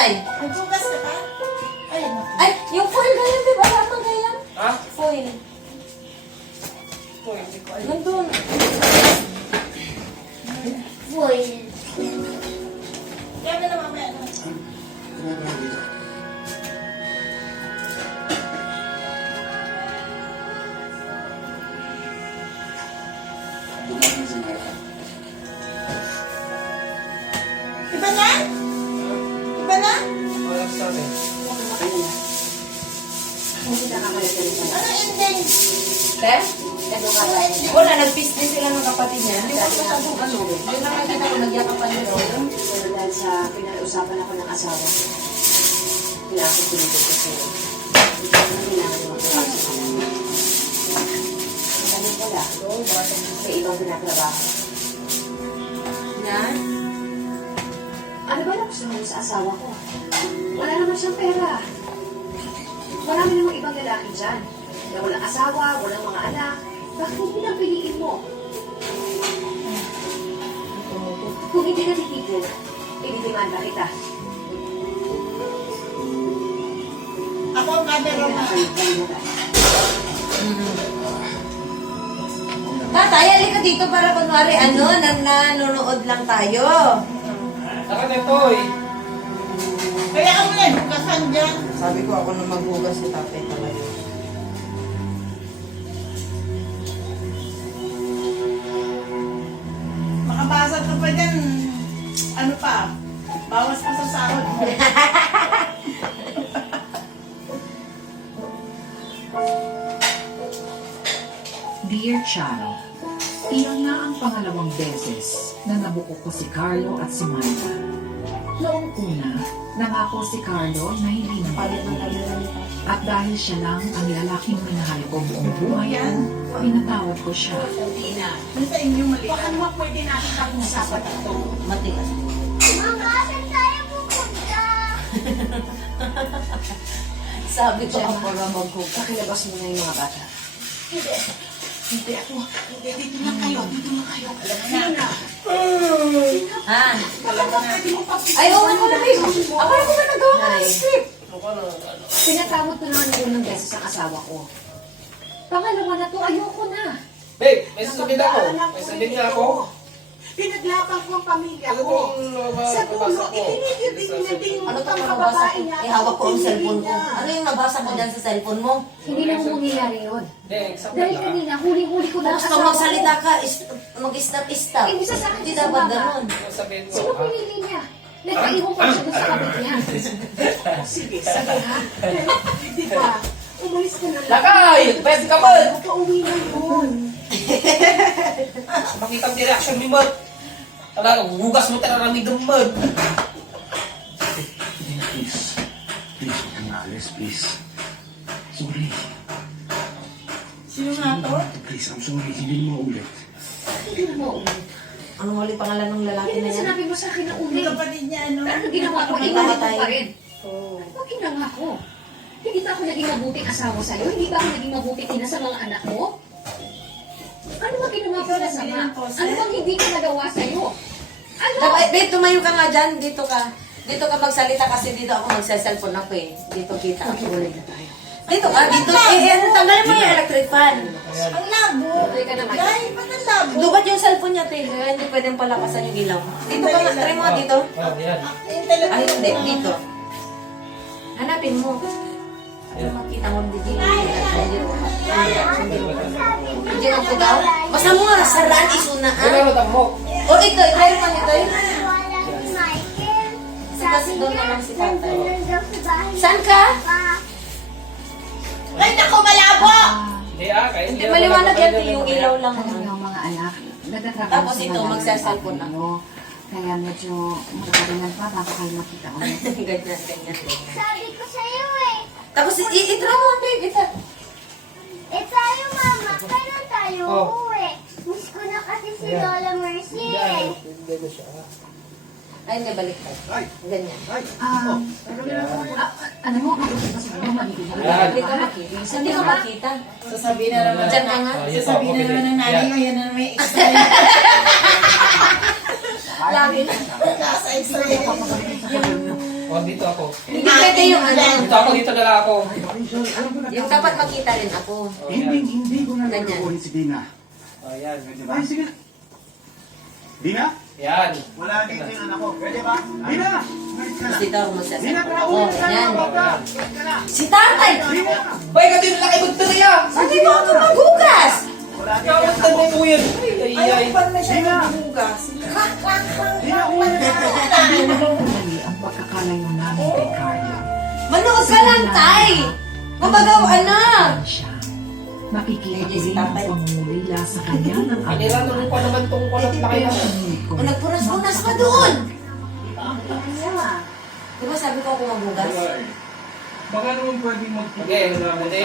Tatay! Nagbukas ka pa? Ay, naku. Ay, yung foil ganyan, di ba? Tama ganyan? Ha? Foil. Ito, hindi ko alam. Nandun. Foil. Kaya na mamaya na. Iba na? Iba na? Wala sa akin. Ano ending? Te? Wala, nag-business sila ng kapatid niya. Hindi ko masyadong ano. Yun lang nakita ko, nagyakapan niya doon. Pero dahil sa pinag-usapan ako ng asawa ko, wala ako pinigil kasi hindi ko na kailangan yung sa kanila. Ganun pala, may ibang pinatrabaho. Na? Ano ba nagustuhan mo sa asawa ko? Wala naman siyang pera. Marami namang ibang lalaki dyan. Na walang asawa, walang mga anak. Bakit mo pinapiliin mo? Kung hindi ka titigil, ibidimanda kita. Ako ang cameraman. Tatay, halika dito para kunwari, ano, nanonood lang tayo. Saka na ito eh. Kaya ako na, bukasan dyan. Sabi ko, ako na maghugas si tatay talaga. Makabasag ka pa dyan. Ano pa? Bawas pa sa sahod mo. Dear Charo, iyon na ang pangalawang beses na nabuko ko si Carlo at si Myra. Noong una, nangako si Carlo na hindi na matutuloy. At dahil siya lang ang lalaking minahal ko buong buhay ko, pinatawad ko siya. Ano sa inyo mali? Baka naman pwede natin pag-usapan ito. Matigas. Mama, saan tayo pupunta? Sabi ko, ako na maghugas. Pakilabas mo na yung mga bata. Hindi ako. Hindi, dito na kayo. Dito na kayo. Alam na. Ha? Alam na. Pwede mo pa. Ay, oo nga pala, babe. Ako na ba nagawa ka ng script? Pinatawad ko naman yung unang beses ang asawa ko. Pangalawa na to, ayoko na. Babe, may sasabihin ako. May sasabihin nga ako. Pinaglaban ko ang pamilya Ano ko. itong Sa nabasa dulo, ko? itinigil din niya din Ano yung to nabasa pangkababae ko? niya. Ihawak ko ang cellphone ko. Ano yung nabasa ko dyan sa cellphone mo? Hindi na mangyayari yun. Hindi, exact Dahil lang. kanina, huli-huli ko na ang Gusto asawa magsalita ko. ka, mag-stop-stop. Eh, bisa sa akin Hindi sa dapat baba. ganun. Ano sabihin mo? Sino ha? pinili niya? Nagpaiwan ko siya doon sa kabit niya. Sige, sige ha. Di ba? Umalis ka na lang. Lakay! Pwede ka ba? Pauwi na yun. Makita ang reaction ni Matt. Talaga, hugas mo talaramig ng Matt. Please. Please, huwag kang aalis, please. Sorry. Sino nga to? Please, I'm sorry. Hindi mo maulit. Hindi na maulit. Ano muli pangalan ng lalaki Hindi na naman yan? sinabi mo sa akin na Yung uli. kapatid niya, ano? Pero ginawa ko, Ano inulit tayo? mo pa rin. Huwag ginawa ko. Hindi ba ako naging mabuting asawa sa'yo? Hindi ba ako naging mabuting ina sa mga anak mo? Ano ba ginawa ko na sama? Ano bang hindi ko nagawa sa'yo? Ano? Dapat, babe, tumayo ka nga dyan. Dito ka. Dito ka magsalita kasi dito ako magsa-cellphone ako eh. Dito kita ako. Makiwalay na tayo. Dito ka, dito. Ano, tanggalin mo yung electric fan. Ang labo. Tuloy ka naman. Ay, ba't ang labo? Dubat yung cellphone niya, te. Kaya hindi pwedeng palakasan yung ilaw. Dito ka nga, try mo nga dito. Oh, yan. Yung telepono. Ay, hindi, dito. Hanapin mo. Ano makita mo dito? Hindi ako daw. Basta mo nga, saraan isuna, Ano ah. ano tamo? O, ito, try mo nito. Kasi doon naman si tatay. Saan ka? Ay, naku, malabo! Hindi kaya Hindi maliwanag yan, te, yung ilaw lang. Alam niyo, mga anak, nagtatrabaho Tapos sa ito, malayo magsa-cellphone ang na. inyo. Kaya medyo magkakaroon pa bago kayo makita ulit. Ganyan, ganyan. Sabi ko sa'yo eh. Tapos, i-try mo, babe. Ito. Eh tayo mama, kailan tayo Oh. uuwi? Miss ko na kasi si Lola Mercy eh. Hindi na siya. Ay, hindi, baliktad. Ganyan. Ano mo? Kasi mo magiging Yan. Hindi ka makita. Hindi ka makita. Sasabihin na naman. Diyan ka nga. Sasabihin na naman ng nanay ko, yan na naman yung extra. Lagi na. Nasa extra. O, dito ako. Hindi pwede yung ano. Dito na lang ako. Yung dapat makita rin ako. O, yan. Hindi ko na Ganyan. nakukunin si Dina. O, yan. Ay, sige. Dina? Yan. Wala dito yung anak ko. Pwede ba? Dina! Tapos dito ako Dina, magsasabi. pauwi Oh, na tayo yan. mga bata. Si tatay! Boy, ka din lang ibagteriya! Sabi ko ako maghugas! Kawat na mo yung yan. Ay, ay. Dina! Dina, uwi na tayo. Mali ang pagkakalayo namin kay Carlo. Manood ka lang, tay! Mabagaw, anak! Siya. Nakikita ko rin ang pangungulila sa kanya ng Kanila naman pa naman tong kulot na kayo. O, nagpunas-punas ka doon! Diba sabi ko ako maghugas? Baka naman pwedeng Okay, hindi.